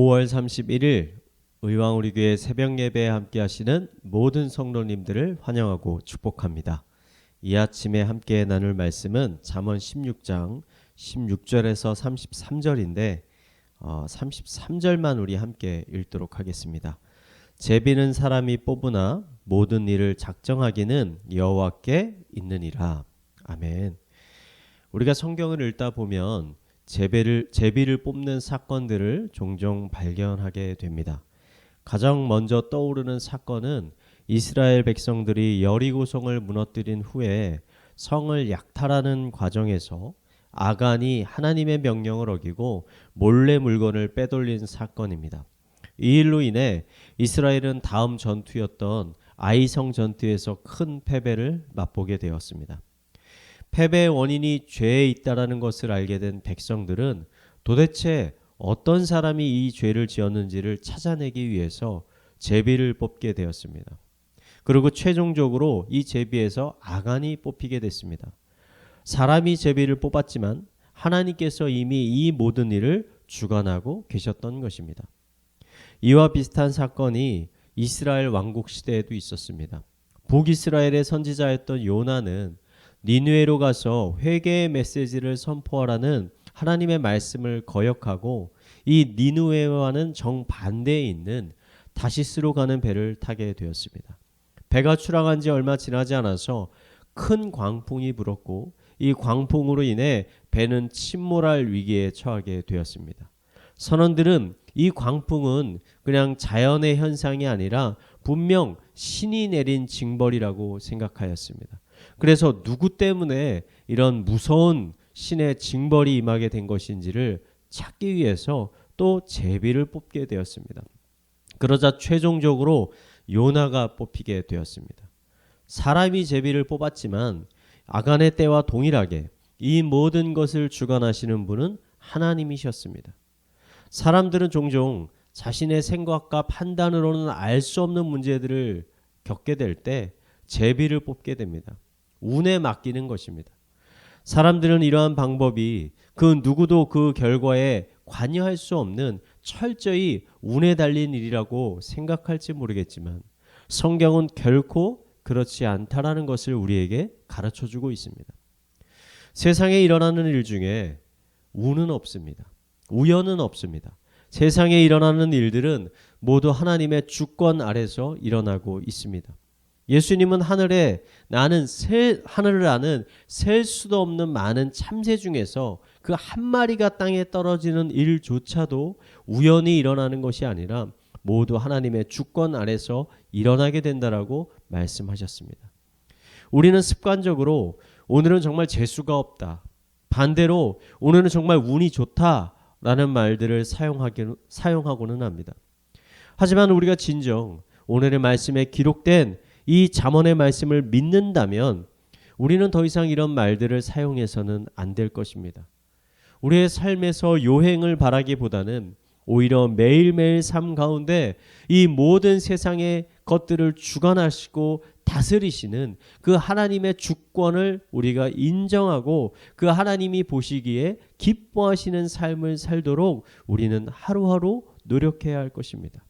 5월 31일 의왕우리교회 새벽예배에 함께 하시는 모든 성도님들을 환영하고 축복합니다. 이 아침에 함께 나눌 말씀은 잠언 16장 16절에서 33절인데 33절만 우리 함께 읽도록 하겠습니다. 제비는 사람이 뽑으나 모든 일을 작정하기는 여호와께 있느니라. 아멘. 우리가 성경을 읽다 보면 제비를 뽑는 사건들을 종종 발견하게 됩니다. 가장 먼저 떠오르는 사건은 이스라엘 백성들이 여리고성을 무너뜨린 후에 성을 약탈하는 과정에서 아간이 하나님의 명령을 어기고 몰래 물건을 빼돌린 사건입니다. 이 일로 인해 이스라엘은 다음 전투였던 아이성 전투에서 큰 패배를 맛보게 되었습니다. 패배의 원인이 죄에 있다라는 것을 알게 된 백성들은 도대체 어떤 사람이 이 죄를 지었는지를 찾아내기 위해서 제비를 뽑게 되었습니다. 그리고 최종적으로 이 제비에서 아간이 뽑히게 됐습니다. 사람이 제비를 뽑았지만 하나님께서 이미 이 모든 일을 주관하고 계셨던 것입니다. 이와 비슷한 사건이 이스라엘 왕국 시대에도 있었습니다. 북이스라엘의 선지자였던 요나는 니느웨로 가서 회개의 메시지를 선포하라는 하나님의 말씀을 거역하고 이 니느웨와는 정반대에 있는 다시스로 가는 배를 타게 되었습니다. 배가 출항한 지 얼마 지나지 않아서 큰 광풍이 불었고 이 광풍으로 인해 배는 침몰할 위기에 처하게 되었습니다. 선원들은 이 광풍은 그냥 자연의 현상이 아니라 분명 신이 내린 징벌이라고 생각하였습니다. 그래서 누구 때문에 이런 무서운 신의 징벌이 임하게 된 것인지를 찾기 위해서 또 제비를 뽑게 되었습니다. 그러자 최종적으로 요나가 뽑히게 되었습니다. 사람이 제비를 뽑았지만 아간의 때와 동일하게 이 모든 것을 주관하시는 분은 하나님이셨습니다. 사람들은 종종 자신의 생각과 판단으로는 알 수 없는 문제들을 겪게 될 때 제비를 뽑게 됩니다. 운에 맡기는 것입니다. 사람들은 이러한 방법이 그 누구도 그 결과에 관여할 수 없는 철저히 운에 달린 일이라고 생각할지 모르겠지만 성경은 결코 그렇지 않다라는 것을 우리에게 가르쳐주고 있습니다. 세상에 일어나는 일 중에 운은 없습니다. 우연은 없습니다. 세상에 일어나는 일들은 모두 하나님의 주권 아래서 일어나고 있습니다. 예수님은 하늘을 아는 셀 수도 없는 많은 참새 중에서 그 한 마리가 땅에 떨어지는 일조차도 우연히 일어나는 것이 아니라 모두 하나님의 주권 아래서 일어나게 된다라고 말씀하셨습니다. 우리는 습관적으로 오늘은 정말 재수가 없다. 반대로 오늘은 정말 운이 좋다라는 말들을 사용하고는 합니다. 하지만 우리가 진정 오늘의 말씀에 기록된 이 잠언의 말씀을 믿는다면 우리는 더 이상 이런 말들을 사용해서는 안 될 것입니다. 우리의 삶에서 요행을 바라기보다는 오히려 매일매일 삶 가운데 이 모든 세상의 것들을 주관하시고 다스리시는 그 하나님의 주권을 우리가 인정하고 그 하나님이 보시기에 기뻐하시는 삶을 살도록 우리는 하루하루 노력해야 할 것입니다.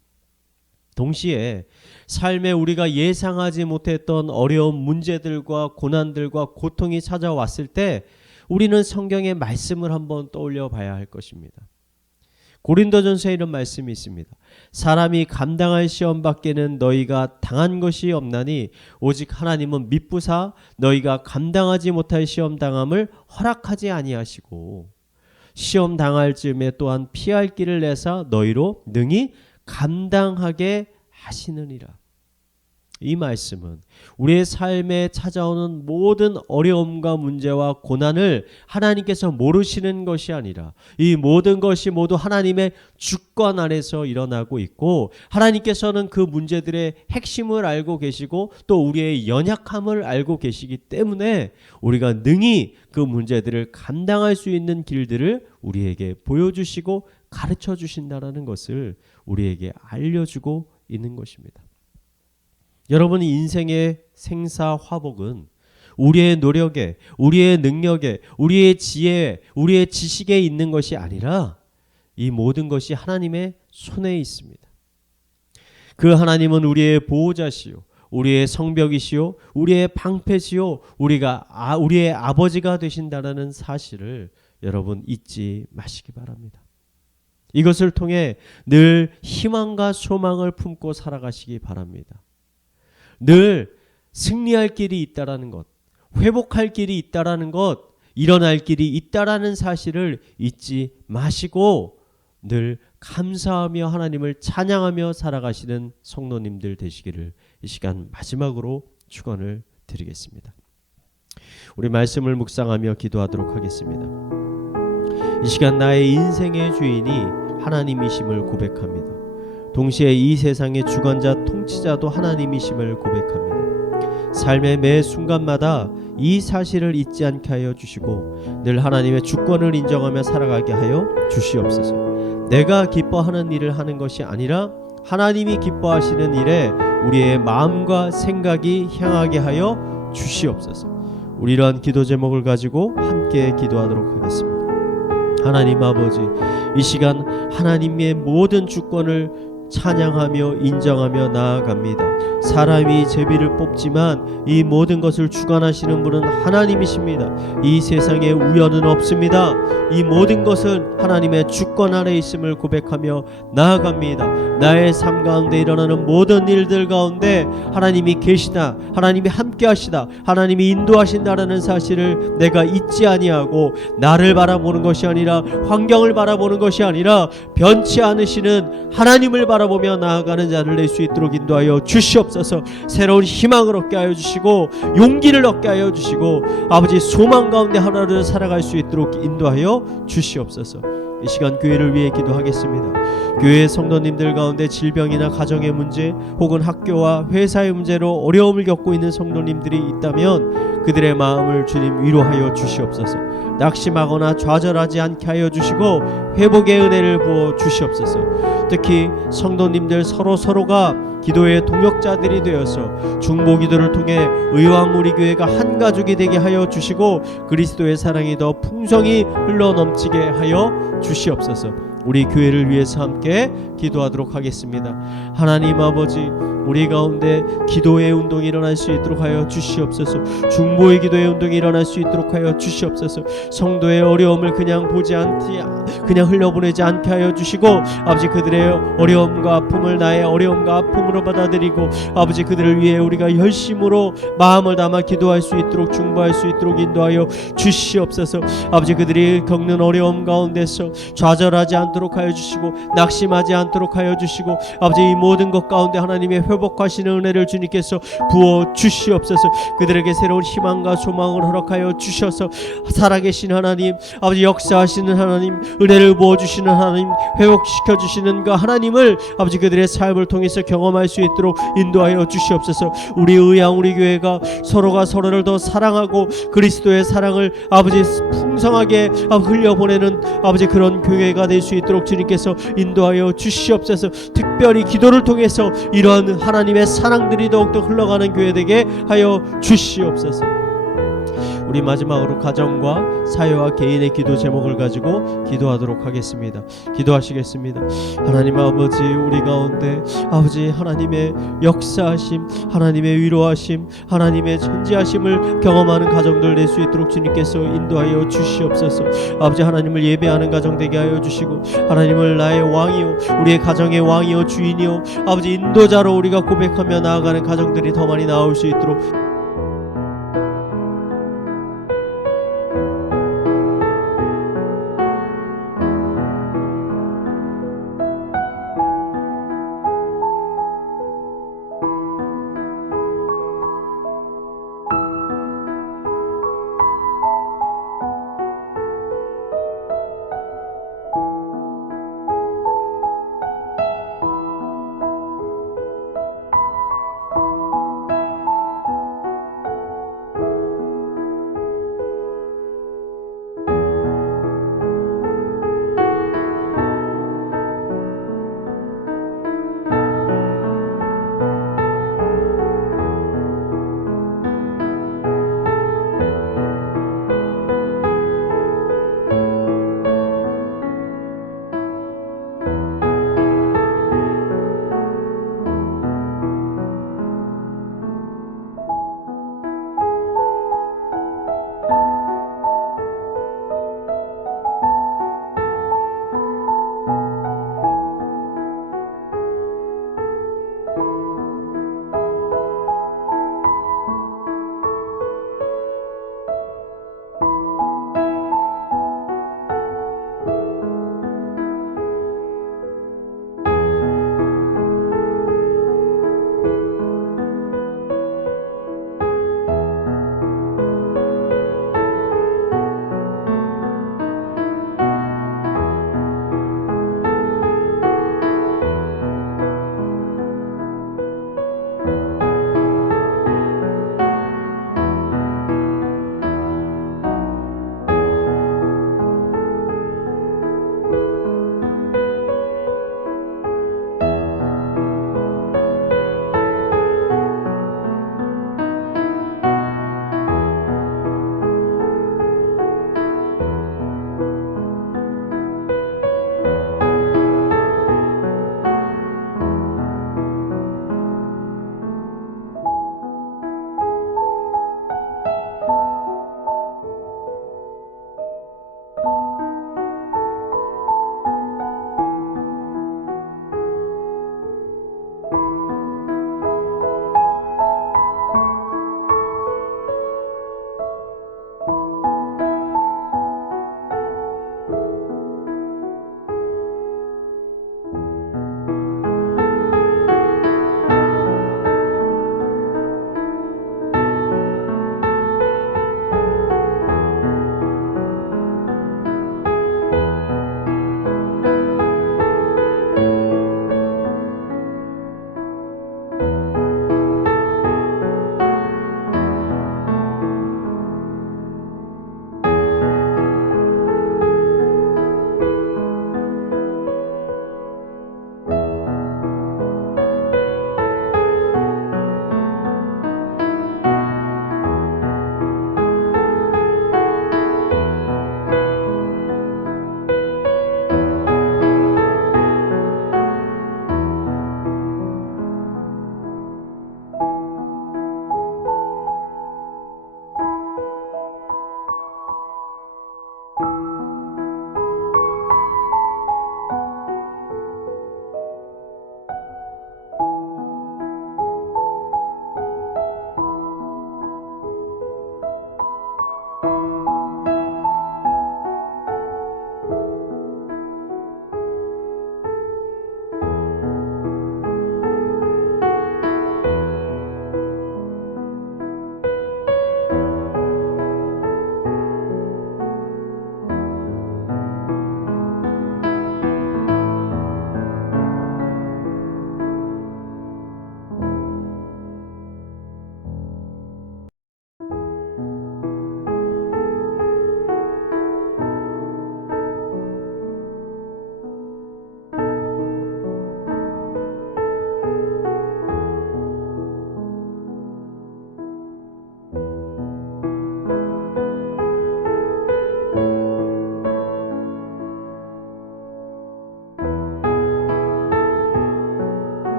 동시에 삶에 우리가 예상하지 못했던 어려운 문제들과 고난들과 고통이 찾아왔을 때 우리는 성경의 말씀을 한번 떠올려 봐야 할 것입니다. 고린도전서에 이런 말씀이 있습니다. 사람이 감당할 시험 밖에는 너희가 당한 것이 없나니 오직 하나님은 미쁘사 너희가 감당하지 못할 시험 당함을 허락하지 아니하시고 시험 당할 즈음에 또한 피할 길을 내사 너희로 능히 감당하게 하시느니라. 이 말씀은 우리의 삶에 찾아오는 모든 어려움과 문제와 고난을 하나님께서 모르시는 것이 아니라 이 모든 것이 모두 하나님의 주권 아래서 일어나고 있고 하나님께서는 그 문제들의 핵심을 알고 계시고 또 우리의 연약함을 알고 계시기 때문에 우리가 능히 그 문제들을 감당할 수 있는 길들을 우리에게 보여주시고 가르쳐 주신다는 것을 우리에게 알려주고 있는 것입니다. 여러분, 인생의 생사화복은 우리의 노력에, 우리의 능력에, 우리의 지혜에, 우리의 지식에 있는 것이 아니라 이 모든 것이 하나님의 손에 있습니다. 그 하나님은 우리의 보호자시요, 우리의 성벽이시요, 우리의 방패시요, 우리의 아버지가 되신다라는 사실을 여러분 잊지 마시기 바랍니다. 이것을 통해 늘 희망과 소망을 품고 살아가시기 바랍니다. 늘 승리할 길이 있다라는 것, 회복할 길이 있다라는 것, 일어날 길이 있다라는 사실을 잊지 마시고 늘 감사하며 하나님을 찬양하며 살아가시는 성도님들 되시기를 이 시간 마지막으로 축원을 드리겠습니다. 우리 말씀을 묵상하며 기도하도록 하겠습니다. 이 시간 나의 인생의 주인이 하나님이심을 고백합니다. 동시에 이 세상의 주관자 통치자도 하나님이심을 고백합니다. 삶의 매 순간마다 이 사실을 잊지 않게 하여 주시고 늘 하나님의 주권을 인정하며 살아가게 하여 주시옵소서. 내가 기뻐하는 일을 하는 것이 아니라 하나님이 기뻐하시는 일에 우리의 마음과 생각이 향하게 하여 주시옵소서. 우리 이러한 기도 제목을 가지고 함께 기도하도록 하겠습니다. 하나님 아버지, 이 시간 하나님의 모든 주권을 찬양하며 인정하며 나아갑니다. 사람이 제비를 뽑지만 이 모든 것을 주관하시는 분은 하나님이십니다. 이 세상에 우연은 없습니다. 이 모든 것은 하나님의 주권 아래 있음을 고백하며 나아갑니다. 나의 삶 가운데 일어나는 모든 일들 가운데 하나님이 계시다, 하나님이 함께 하시다, 하나님이 인도하신다라는 사실을 내가 잊지 아니하고 나를 바라보는 것이 아니라 환경을 바라보는 것이 아니라 변치 않으시는 하나님을 바라보며 나아가는 자를 낼 수 있도록 인도하여 주시옵소서. 새로운 희망을 얻게 하여 주시고 용기를 얻게 하여 주시고 아버지 소망 가운데 하루를 살아갈 수 있도록 인도하여 주시옵소서. 이 시간 교회를 위해 기도하겠습니다. 교회 성도님들 가운데 질병이나 가정의 문제 혹은 학교와 회사의 문제로 어려움을 겪고 있는 성도님들이 있다면 그들의 마음을 주님 위로하여 주시옵소서. 낙심하거나 좌절하지 않게 하여 주시고 회복의 은혜를 부어 주시옵소서. 특히 성도님들 서로가 기도의 동역자들이 되어서 중보기도를 통해 의왕 우리 교회가 한 가족이 되게 하여 주시고 그리스도의 사랑이 더 풍성히 흘러넘치게 하여 주시옵소서. 우리 교회를 위해서 함께 기도하도록 하겠습니다. 하나님 아버지, 우리 가운데 기도의 운동이 일어날 수 있도록 하여 주시옵소서. 중보의 기도의 운동이 일어날 수 있도록 하여 주시옵소서. 성도의 어려움을 그냥 흘려보내지 않게 하여 주시고 아버지 그들의 어려움과 아픔을 나의 어려움과 아픔으로 받아들이고 아버지 그들을 위해 우리가 열심으로 마음을 담아 기도할 수 있도록 중보할 수 있도록 인도하여 주시옵소서. 아버지 그들이 겪는 어려움 가운데서 좌절하지 않도록 하여 주시고 낙심하지 않도록 하여 주시고 아버지 이 모든 것 가운데 하나님의 회복하시는 은혜를 주님께서 부어 주시옵소서. 그들에게 새로운 희망과 소망을 허락하여 주셔서 살아계신 하나님, 아버지 역사하시는 하나님, 은혜를 부어주시는 하나님, 회복시켜주시는 그 하나님을 아버지 그들의 삶을 통해서 경험할 수 있도록 인도하여 주시옵소서. 우리 의양 우리 교회가 서로가 서로를 더 사랑하고 그리스도의 사랑을 아버지 풍성하게 흘려보내는 아버지 그런 교회가 될 수 있도록 주님께서 인도하여 주시옵소서. 특별히 기도를 통해서 이러한 하나님의 사랑들이 더욱더 흘러가는 교회 되게 하여 주시옵소서. 우리 마지막으로 가정과 사회와 개인의 기도 제목을 가지고 기도하도록 하겠습니다. 기도하시겠습니다. 하나님 아버지, 우리 가운데 아버지 하나님의 역사하심, 하나님의 위로하심, 하나님의 전지하심을 경험하는 가정들 될 수 있도록 주님께서 인도하여 주시옵소서. 아버지 하나님을 예배하는 가정 되게 하여 주시고 하나님을 나의 왕이요 우리의 가정의 왕이요 주인이요 아버지 인도자로 우리가 고백하며 나아가는 가정들이 더 많이 나올 수 있도록